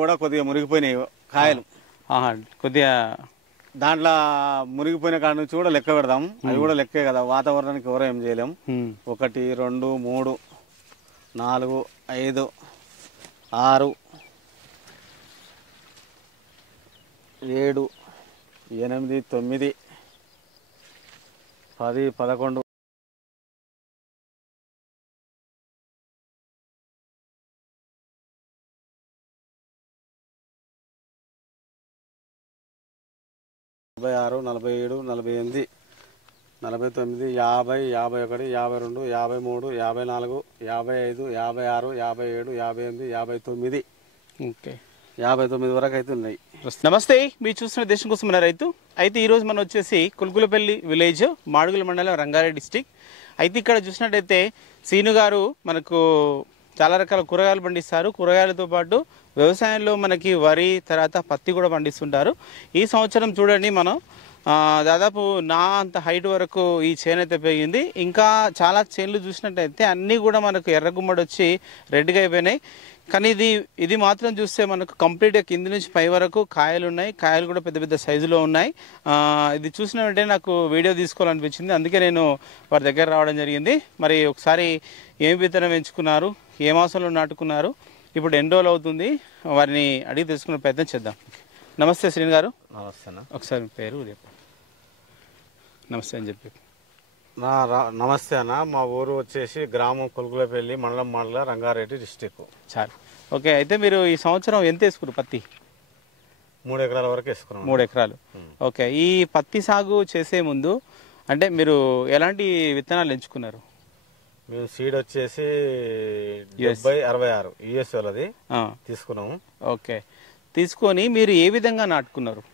కూడా కొద్దిగా మురిగిపోయినాయి కాయలు. కొద్దిగా దాంట్లో మునిగిపోయిన కాడ నుంచి కూడా లెక్క పెడదాం. అవి కూడా లెక్కే కదా, వాతావరణానికి ఎవరో ఏం చేయలేం. 1 2 3 4 5 6 7 8 9 10 11 46 47 48 49 50 51 52 53 54 55 56 57 58 59 ఓకే 59 వరకు అయితే ఉన్నాయి. నమస్తే, మీరు చూస్తున్న దేశం కోసం మన రైతు. అయితే ఈరోజు మనం వచ్చేసి కుల్కులపల్లి విలేజ్, మాడుగుల మండలం, రంగారెడ్డి డిస్టిక్. అయితే ఇక్కడ చూసినట్టయితే సీను గారు మనకు చాలా రకాల కూరగాయలు పండిస్తారు. కూరగాయలతో పాటు వ్యవసాయంలో మనకి వరి తర్వాత పత్తి కూడా పండిస్తుంటారు. ఈ సంవత్సరం చూడండి మనం దాదాపు నా అంత హైట్ వరకు ఈ చేను అయితే పెరిగింది. ఇంకా చాలా చేనులు చూసినట్టయితే అన్నీ కూడా మనకు ఎర్రగుమ్మడి వచ్చి రెడ్గా అయిపోయినాయి. కానీ ఇది మాత్రం చూస్తే మనకు కంప్లీట్గా కింది నుంచి పై వరకు కాయలు ఉన్నాయి. కాయలు కూడా పెద్ద పెద్ద సైజులో ఉన్నాయి. ఇది చూసిన వెంటనే నాకు వీడియో తీసుకోవాలనిపించింది, అందుకే నేను వారి దగ్గర రావడం జరిగింది. మరి ఒకసారి ఏం విత్తనం ఎంచుకున్నారు, ఏ మాసంలో నాటుకున్నారు, ఇప్పుడు ఎన్ని రోజులు అవుతుంది, వారిని అడిగి తెలుసుకునే ప్రయత్నం చేద్దాం. నమస్తే శ్రీని గారు. నమస్తే. ఒకసారి పేరు నమస్తే అని చెప్పి. నమస్తే అన్న, మా ఊరు వచ్చేసి గ్రామం కుల్కులపల్లి, మండలం రంగారెడ్డి డిస్టిక్. చాలు. ఓకే, అయితే మీరు ఈ సంవత్సరం ఎంత వేసుకున్నారు పత్తి? 3 ఎకరాల వరకు వేసుకున్నాం. 3 ఎకరాలు. ఓకే, ఈ పత్తి సాగు చేసే ముందు అంటే మీరు ఎలాంటి విత్తనాలు ఎంచుకున్నారు? మేము సీడ్ వచ్చేసి 7066 యుఎస్ వాళ్ళది తీసుకున్నాము. ఓకే, తీసుకొని మీరు ఏ విధంగా నాటుకున్నారు?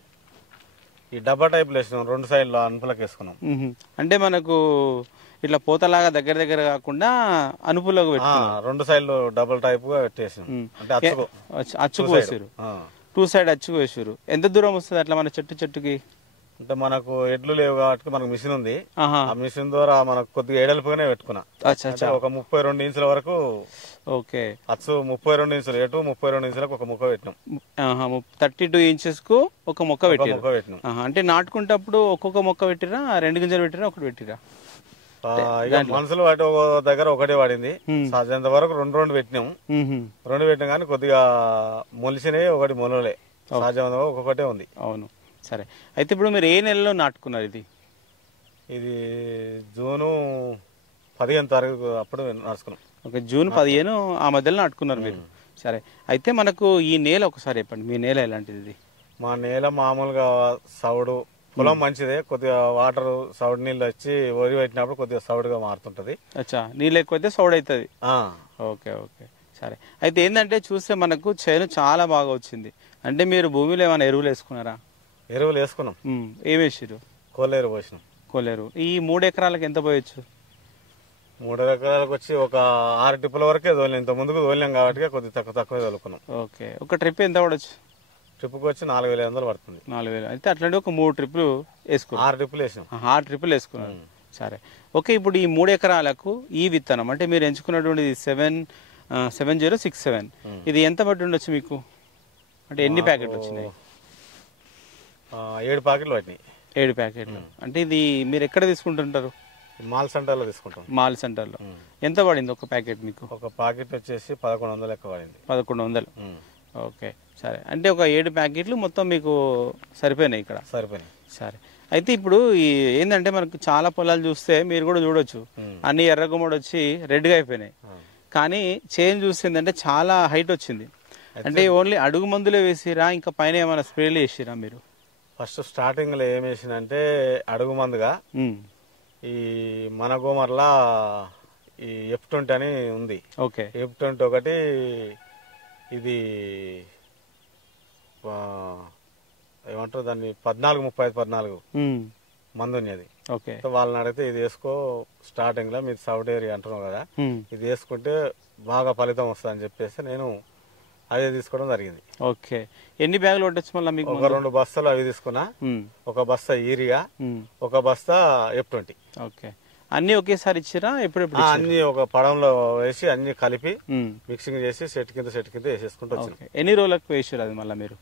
ఈ డబ్బా టైప్లో వేసినాం, 2 సైడ్లో అనుపులకు వేసుకున్నాం. అంటే మనకు ఇట్లా పోతలాగా దగ్గర కాకుండా అనుపులోకి పెట్టుకున్నాం. 2 సైడ్లు డబుల్ టైప్ గా పెట్టేసినాం. అంటే అచ్చుకు వేసారు, 2 సైడ్ అచ్చుకు వేసారు. ఎంత దూరం వస్తుంది అట్లా మన చెట్టుకి? అంటే మనకు ఎడ్లు లేవు కాబట్టి మనకు మిషన్ ఉంది. ఆ మిషన్ ద్వారా మనకు కొద్దిగా ఎడల్పుగానే పెట్టుకున్నా. ఒక 32 ఇంచుల వరకు. ఓకే, అచ్చు 32 ఇంచులు, ఎటు 32 ఇంచులకు ఒక మొక్క పెట్టినాం. 32 ఇంచెస్ కు ఒక మొక్క పెట్టినాం. అంటే నాటుకుంటప్పుడు ఒక్కొక్క మొక్క పెట్టిరా, 2 గింజలు పెట్టిరా, ఒకటి పెట్టిరా? మనుషులు వాటి దగ్గర ఒకటే పడింది. సాధ్యంత వరకు 2 పెట్టినాము. 2 పెట్టినా కానీ కొద్దిగా మొలిసినవి, ఒకటి మొలలే. సాధ్యమైన ఒక్కొక్కటే ఉంది. అవును, సరే. అయితే ఇప్పుడు మీరు ఏ నెలలో నాటుకున్నారు? ఇది జూను 15 తారీఖు అప్పుడు నడుచుకున్నాం. ఓకే, జూన్ 15 ఆ మధ్యలో నాటుకున్నారు మీరు. సరే, అయితే మనకు ఈ నేల ఒకసారి చెప్పండి, మీ నేల ఎలాంటిది? మా నేల మామూలుగా సౌడు, పొలం మంచిదే. కొద్దిగా వాటర్ సౌడు నీళ్ళు వచ్చి వరి పెట్టినప్పుడు కొద్దిగా సౌడుగా మారుతుంటది. అచ్చా, నీళ్ళు ఎక్కువైతే సౌడు అవుతుంది. ఓకే ఓకే, సరే. అయితే ఏంటంటే చూస్తే మనకు చేను చాలా బాగా వచ్చింది. అంటే మీరు భూమిలో ఏమైనా ఎరువులు వేసుకున్నారా? ఎరువులు వేసుకున్నాం. ఏం వేసారు? కోలేరు పోసినాం. కోలేరు. ఈ 3 ఎకరాలకు ఎంత పోయొచ్చు? 3 ఎకరాలకు వచ్చి ఒక 6 ట్రిప్పుల వరకే తోలినాం. ఇంత ముందుకు తోలినాం కాబట్టి కొద్దిగా తక్కువ తోలుకున్నాం. ఓకే, ఒక ట్రిప్ ఎంత పడవచ్చు? ట్రిప్కి వచ్చి 4500 పడుతుంది. 4000. అయితే అట్లాంటి ఒక 3 ట్రిప్పులు వేసుకున్నాం. 6 ట్రిప్పులు వేసినాం. 6 ట్రిప్పులు వేసుకున్నాం. సరే, ఓకే. ఇప్పుడు ఈ 3 ఎకరాలకు ఈ విత్తనం అంటే మీరు ఎంచుకున్నటువంటి 7067 ఇది ఎంత పట్టి ఉండొచ్చు మీకు? అంటే ఎన్ని ప్యాకెట్లు వచ్చినాయి? 7 ప్యాకెట్లు పట్టినాయి. 7 ప్యాకెట్లు. అంటే ఇది మీరు ఎక్కడ తీసుకుంటుంటారు? మాల్ సెంటర్లో తీసుకుంటాం. మాల్ సెంటర్లో. ఎంత పడింది ఒక ప్యాకెట్ మీకు? ఒక ప్యాకెట్ వచ్చేసి 1100 లెక్క పడింది. 1100. ఓకే, సరే. అంటే ఒక 7 ప్యాకెట్లు మొత్తం మీకు సరిపోయినాయి ఇక్కడ? సరిపోయినాయి. సరే, అయితే ఇప్పుడు ఏంటంటే మనకు చాలా పొలాలు చూస్తే మీరు కూడా చూడొచ్చు, అన్ని ఎర్రగుమ్మడి వచ్చి రెడ్గా అయిపోయినాయి. కానీ చేంజ్ చూస్తుందంటే చాలా హైట్ వచ్చింది. అంటే ఓన్లీ అడుగు మందులే వేసిరా, ఇంకా పైన ఏమైనా స్ప్రేలు వేసిరా మీరు? ఫస్ట్ స్టార్టింగ్ లో ఏం వేసినంటే అడుగు మందుగా ఈ మన గోమర్లా ఈ F20 అని ఉంది. ఓకే, F20 ఒకటి, ఇది ఏమంటారు దాన్ని 14-35-14 మందు ఉన్నది. వాళ్ళని అడిగితే ఇది వేసుకో స్టార్టింగ్ లో, మీరు సౌడ్ ఏరియా అంటున్నావు కదా, ఇది వేసుకుంటే బాగా ఫలితం వస్తుంది అని చెప్పేసి నేను అదే తీసుకోవడం జరిగింది. ఓకే, ఎన్ని బ్యాగులు పట్టచ్చు మళ్ళీ మీకు? ఒక 2 బస్తాలు అవి తీసుకున్నా, ఒక బస్తా యూరియా, ఒక బస్తా F20. ఓకే, అన్ని ఒకేసారి ఇచ్చిరా ఎప్పుడెప్పుడు అన్ని ఒక పడంలో వేసి అన్ని కలిపి మిక్సింగ్ చేసి సెట్ కింద వేసేసుకుంటూ వచ్చాం. ఎన్ని రోజులకు వేసారు అది మళ్ళీ మీరు,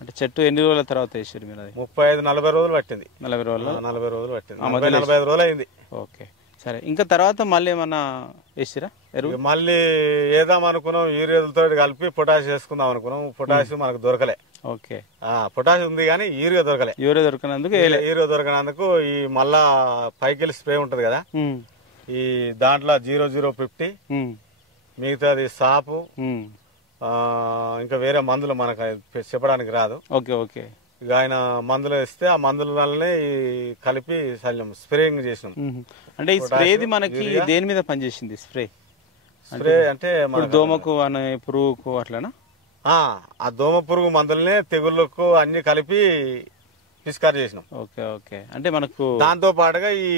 అంటే చెట్టు ఎన్ని రోజుల తర్వాత వేసారు మీరు? అది 35-40 రోజులు పట్టింది. 40 రోజులు 40 రోజులు పట్టింది. 45 రోజులు అయింది. ఓకే సరే. ఇంకా తర్వాత మళ్ళీ ఏమన్నా వేసిరా ఎరువు? మళ్ళీ వేద్దాం అనుకున్నాం, యూరియాలతో కలిపి పొటాష్ వేసుకుందాం అనుకున్నాం. పొటాష్ మనకు దొరకలే. ఓకే పొటాష్ ఉంది కానీ యూరియా దొరకలే. యూరియా దొరకనందుకు ఈ మళ్ళా పైకెళ్ళి స్ప్రే ఉంటది కదా, ఈ దాంట్లో 0050 మిగతాది సాపు ఇంకా వేరే మందులు మనకు చెప్పడానికి రాదు. Okay okay. ఇక ఆయన మందులు ఇస్తే ఆ మందుల వల్లనే కలిపి స్ప్రేయింగ్ చేసినాం. అంటే ఈ స్ప్రేది మనకి దేని మీద పనిచేసింది? స్ప్రే అంటే దోమకు అనే పురుగుకు అట్లనా? ఆ దోమ పురుగు మందులనే తెగుళ్ళకు అన్ని కలిపి పిస్కార్ చేసినాం. Okay okay. అంటే మనకు దాంతో పాటుగా ఈ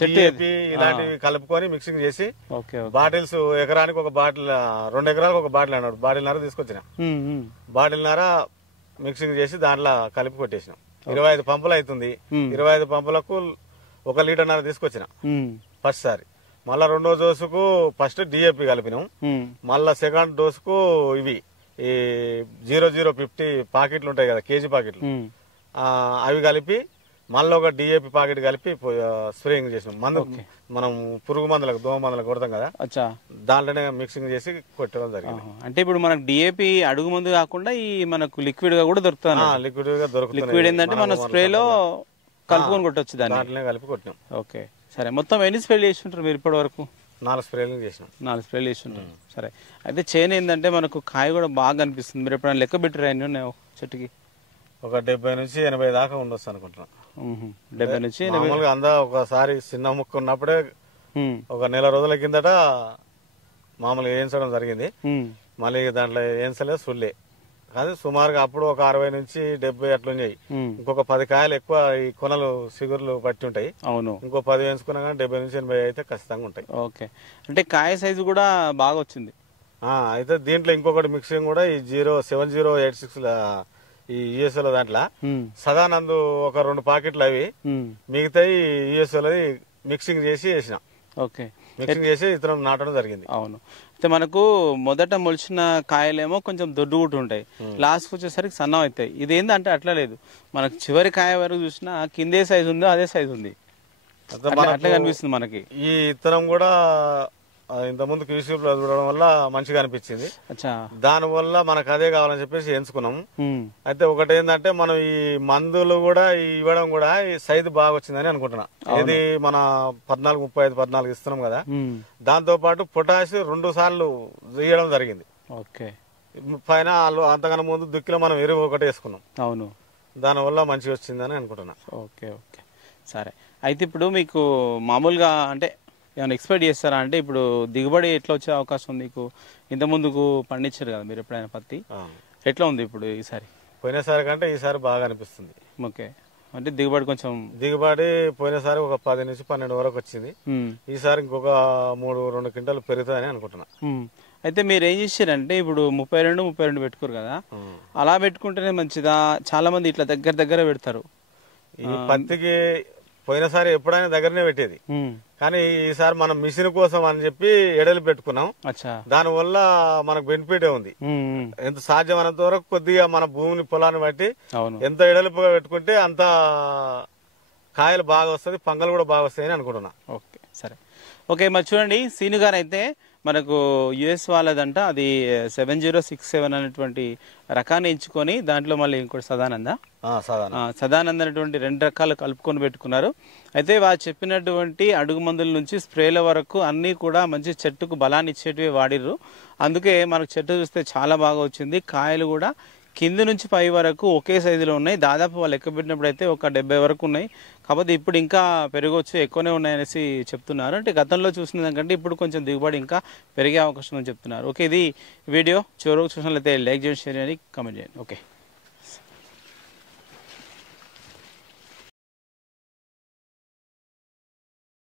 DAP ఇలాంటివి కలుపుకొని మిక్సింగ్ చేసి బాటిల్స్ ఎకరానికి ఒక బాటిల్, 2 ఎకరాలకు ఒక బాటిల్ అన్నాడు, బాటిల్నర తీసుకొచ్చిన. బాటిల్నర మిక్సింగ్ చేసి దాంట్లో కలిపి కొట్టేసినాం. 25 పంపులు అవుతుంది. 25 పంపులకు 1 లీటర్న్నర తీసుకొచ్చిన ఫస్ట్ సారి. మళ్ళా 2వ డోసుకు ఫస్ట్ DAP కలిపినాం. మళ్ళా సెకండ్ డోసుకు ఇవి ఈ 0050 పాకెట్లు ఉంటాయి కదా, కేజీ పాకెట్లు, అవి కలిపి మళ్ళీ ఒక DAP పాకెట్ కలిపి స్ప్రేయింగ్ చేసినాం. మందు మనం పురుగు మందులకు దోమ మందులకు కొడతాం కదా, దాంట్లోనే మిక్సింగ్ చేసి కొట్టడం జరిగింది. అంటే ఇప్పుడు మనకు DAP అడుగు మందు కాకుండా ఈ మనకు లిక్విడ్ గా కూడా దొరుకుతుంది. లిక్విడ్ గా దొరుకుతుంది. లిక్విడ్ ఏంటంటే మన స్ప్రేలో కలుపుకొని కొట్టొచ్చు, దాంట్లో కలిపి కొట్టినాం. ఓకే సరే. మొత్తం ఎన్ని స్ప్రేలు చేస్తుంటారు మీరు ఇప్పటి వరకు? 4 స్ప్రేలు చేసినాం. 4 స్ప్రేలు చేస్తుంటారు. సరే. అయితే చేను ఏంటంటే మనకు కాయ కూడా బాగా అనిపిస్తుంది. మీరు ఎప్పుడైనా లెక్క పెట్టారా ఎన్ని ఉన్నాయి చెట్టుకి? ఒక 70 నుంచి 80 దాకా ఉండొచ్చు అనుకుంటున్నా. 70 నుంచి 80. అందా ఒకసారి చిన్న ముక్క ఉన్నప్పుడే ఒక నెల రోజుల కిందట మామూలుగా వేయించడం జరిగింది. మళ్ళీ దాంట్లో వేయించలేదు, సుల్లే. కానీ సుమారుగా అప్పుడు ఒక 60 నుంచి 70 అట్లున్నాయి. ఇంకొక 10 కాయలు ఎక్కువ ఈ కొనలు సిగుర్లు పట్టి ఉంటాయి. అవును. ఇంకో 10 వేయించుకున్నా కానీ 70 నుంచి 80 అయితే ఖచ్చితంగా ఉంటాయి. ఓకే. అంటే కాయ సైజు కూడా బాగా వచ్చింది. అయితే దీంట్లో ఇంకొకటి మిక్సింగ్ కూడా ఈ 7086 ఈ యుఎస్ఓ దాంట్లో సదానందు ఒక 2 పాకెట్లు అవి మిగతాయి యుఎస్ఓలో మిక్సింగ్ చేసి వేసిన. ఓకే. మిక్సింగ్ చేసి ఇతరం నాటడం జరిగింది. అవును. అయితే మనకు మొదట మొలిచిన కాయలేమో కొంచెం దొడ్డుగుట్టు ఉంటాయి, లాస్ట్ వచ్చేసరికి సన్నం అవుతాయి. ఇదేంటంటే అట్లా లేదు, మనకు చివరి కాయ వరకు చూసినా కిందే సైజు ఉందో అదే సైజు ఉంది, అట్లా కనిపిస్తుంది మనకి. ఈ ఇతరం కూడా ఇంతకుముందు యూట్యూబ్ లో చూడడం వల్ల మంచిగా అనిపించింది. దాని వల్ల మనకు అదే కావాలని చెప్పేసి ఎంచుకున్నాం. అయితే ఒకటి ఏంటంటే మనం ఈ మందులు కూడా ఇవ్వడం కూడా ఈ సైజు బాగా వచ్చిందని అనుకుంటున్నా. ఇది మన 14-35-14 ఇస్తున్నాం కదా, దాంతో పాటు పొటాష్ 2 సార్లు ఇవ్వడం జరిగింది. పైన అంతకన్నా ముందు దుక్కిలో మనం ఎరువు ఒకటి వేసుకున్నాం. అవును. దాని వల్ల మంచిగా వచ్చిందని అనుకుంటున్నా. ఓకే ఓకే సరే. అయితే ఇప్పుడు మీకు మామూలుగా అంటే ఏమైనా ఎక్స్పెక్ట్ చేస్తారా? అంటే ఇప్పుడు దిగుబడి ఎట్లా వచ్చే అవకాశం ఉంది? మీకు ఇంత ముందుకు పండించారు కదా మీరు ఎప్పుడైనా పత్తి, ఎట్లా ఉంది ఇప్పుడు ఈసారి? పోయినసారి కంటే ఈసారి బాగా అనిపిస్తుంది. ఓకే. అంటే దిగుబడి పోయినసారి ఒక 10 నుంచి 12 వరకు వచ్చింది. ఈసారి ఇంకొక 3-2 క్వింటాలు పెరుగుతుందని అనుకుంటున్నా. అయితే మీరు ఏం చేశారంటే ఇప్పుడు 32 పెట్టుకోరు కదా, అలా పెట్టుకుంటేనే మంచిదా? చాలా మంది ఇట్లా దగ్గర పెడతారు. ఈ పత్తికి పోయినసారి ఎప్పుడైనా దగ్గరనే పెట్టేది, కానీ ఈసారి మనం మిషన్ కోసం అని చెప్పి ఎడలు పెట్టుకున్నాం. దాని వల్ల మనకు బెనిఫిట్ ఉంది. ఎంత సాధ్యమైనంత వరకు కొద్దిగా మన భూమిని పొలాన్ని బట్టి ఎంత ఎడలుపుగా పెట్టుకుంటే అంత కాయలు బాగా వస్తుంది, పంగలు కూడా బాగా వస్తాయని అనుకుంటున్నా. ఓకే సరే. ఓకే మరి చూడండి, సీను గారు అయితే మనకు యుఎస్ వాళ్ళదంట, అది 7067 అనేటువంటి రకాన్ని ఎంచుకొని దాంట్లో మళ్ళీ ఇంకోటి సదానంద అనేటువంటి 2 రకాలు కలుపుకొని పెట్టుకున్నారు. అయితే వారు చెప్పినటువంటి అడుగు మందుల నుంచి స్ప్రేల వరకు అన్నీ కూడా మంచి చెట్టుకు బలాన్ని ఇచ్చేటివి వాడిర్రు. అందుకే మనకు చెట్టు చూస్తే చాలా బాగా వచ్చింది. కాయలు కూడా కింద నుంచి పై వరకు ఒకే సైజులో ఉన్నాయి. దాదాపు వాళ్ళు లెక్క పెట్టినప్పుడు అయితే ఒక 70 వరకు ఉన్నాయి. కాకపోతే ఇప్పుడు ఇంకా పెరగవచ్చు, ఎక్కువనే ఉన్నాయనేసి చెప్తున్నారు. అంటే గతంలో చూసిన దానికంటే ఇప్పుడు కొంచెం దిగుబడి ఇంకా పెరిగే అవకాశం అని చెప్తున్నారు. ఓకే, ఇది వీడియో చివరకు చూసినట్లయితే లైక్ చేయండి, షేర్ చేయండి, కామెంట్ చేయండి. ఓకే.